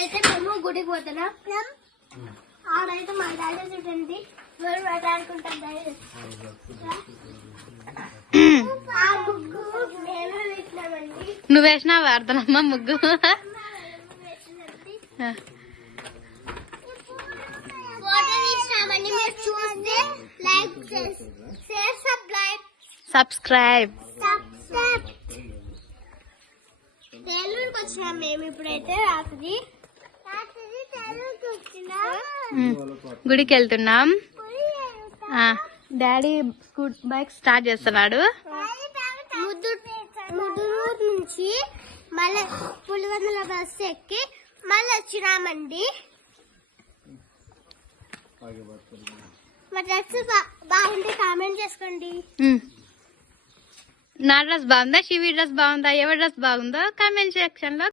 అయితే మేము గుడికి పోతున్నాం. ఆడైతే మా డాడీ చూడండి ఆడుకుంటాం. నువ్వు వేసినావా అర్థనమ్మా ముగ్గు? సబ్స్క్రైబ్. నెల్లూరుకి వచ్చినాం మేము ఇప్పుడైతే. రాత్రి గుడికి వెళ్తున్నాం. డాడీ బైక్ స్టార్ట్ చేస్తున్నాడు. ముదురూరు నుంచి మళ్ళీ పులివెందుల బస్సు ఎక్కి మళ్ళీ వచ్చినామండి. మా డ్రెస్ బాగుంటే కామెంట్ చేసుకోండి. నా డ్రెస్ బాగుందా, శివి డ్రెస్ బాగుందా, ఎవరి డ్రెస్ బాగుందో కామెంట్ సెక్షన్ లో